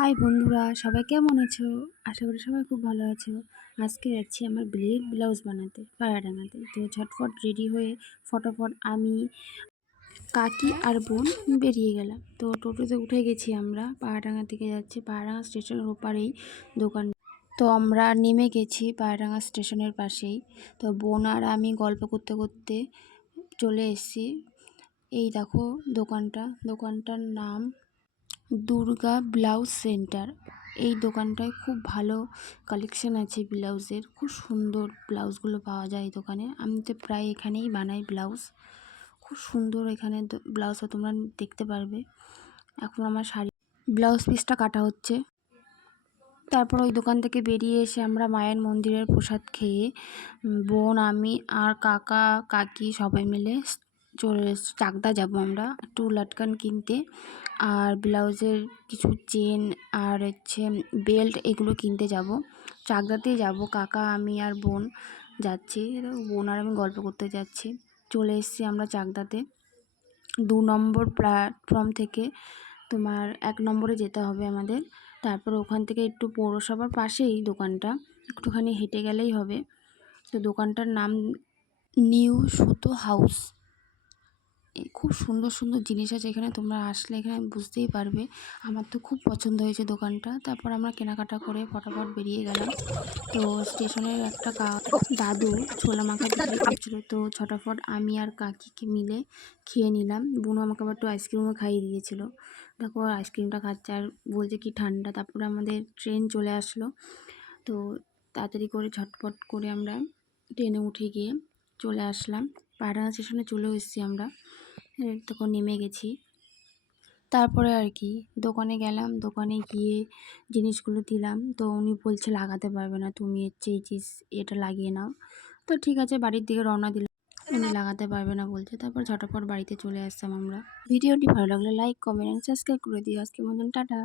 High বন্ধুরা, সবাই কেমন আছো? আশা করি সবাই খুব ভালো আছো। আজকে যাচ্ছি আমার বিয়ের ব্লাউজ বানাতে পায়রাডাঙ্গাতে। তো ঝটফট রেডি হয়ে ফটাফট আমি, কাকি আর বোন বেরিয়ে গেলাম। তো টোটোতে উঠে গেছি আমরা, পায়রাডাঙ্গা থেকে যাচ্ছি। পায়রাডাঙ্গা স্টেশনের ওপারেই দোকান। তো আমরা নেমে গেছি পায়রাডাঙ্গা স্টেশনের পাশেই। তো বোন আর আমি গল্প করতে করতে চলে এসেছি। এই দেখো দোকানটার নাম দুর্গা ব্লাউজ সেন্টার। এই দোকানটায় খুব ভালো কালেকশন আছে ব্লাউজের, খুব সুন্দর ব্লাউজগুলো পাওয়া যায় এই দোকানে। আমি তো প্রায় এখানেই বানাই ব্লাউজ, খুব সুন্দর এখানে ব্লাউজটা তোমরা দেখতে পারবে। এখন আমার শাড়ি ব্লাউজ পিসটা কাটা হচ্ছে। তারপর ওই দোকান থেকে বেরিয়ে এসে আমরা মায়ের মন্দিরের প্রসাদ খেয়ে বোন, আমি আর কাকা কাকি সবাই মিলে চলে এসেছি। চাকদা যাব আমরা একটু লাটকান কিনতে, আর ব্লাউজের কিছু চেন আর হচ্ছে বেল্ট এগুলো কিনতে যাব। চাকদাতেই যাব, কাকা আমি আর বোন যাচ্ছি। বোন আর আমি গল্প করতে যাচ্ছি। চলে এসেছি আমরা চাকদাতে। 2 নম্বর প্ল্যাটফর্ম থেকে তোমার 1 নম্বরে যেতে হবে আমাদের। তারপর ওখান থেকে একটু পৌরসভার পাশেই দোকানটা, একটুখানি হেঁটে গেলেই হবে। তো দোকানটার নাম নিউ সুতো হাউস। খুব সুন্দর সুন্দর জিনিস আছে এখানে, তোমরা আসলে এখানে বুঝতেই পারবে। আমার তো খুব পছন্দ হয়েছে দোকানটা। তারপর আমরা কেনাকাটা করে ফটাফট বেরিয়ে গেলাম। তো স্টেশনের একটা দাদু ছোলা মাখা বিক্রি করছিল। তো ছটাফট আমি আর কাকিকে মিলে খেয়ে নিলাম। বোনও আমাকে আবার একটু আইসক্রিমও খাইয়ে দিয়েছিল। দেখো আইসক্রিমটা খাচ্ছে আর বলছে কি ঠান্ডা। তারপরে আমাদের ট্রেন চলে আসলো। তো তাড়াতাড়ি করে ঝটপট করে আমরা ট্রেনে উঠে গিয়ে চলে আসলাম। পায়রাডাঙ্গা স্টেশনে চলেও এসেছি আমরা। তখন নেমে গেছি। তারপরে আর কি দোকানে গেলাম, দোকানে গিয়ে জিনিসগুলো দিলাম। তো উনি বলছে লাগাতে পারবে না, তুমি হচ্ছে এই এটা লাগিয়ে নাও। তো ঠিক আছে, বাড়ির দিকে রওনা দিলাম। উনি লাগাতে পারবে না বলছে। তারপর ঝটাফট বাড়িতে চলে আসলাম আমরা। ভিডিওটি ভালো লাগলে লাইক, কমেন্ট, সাবস্ক্রাইব করে দিও। আজকের মতন টাটা।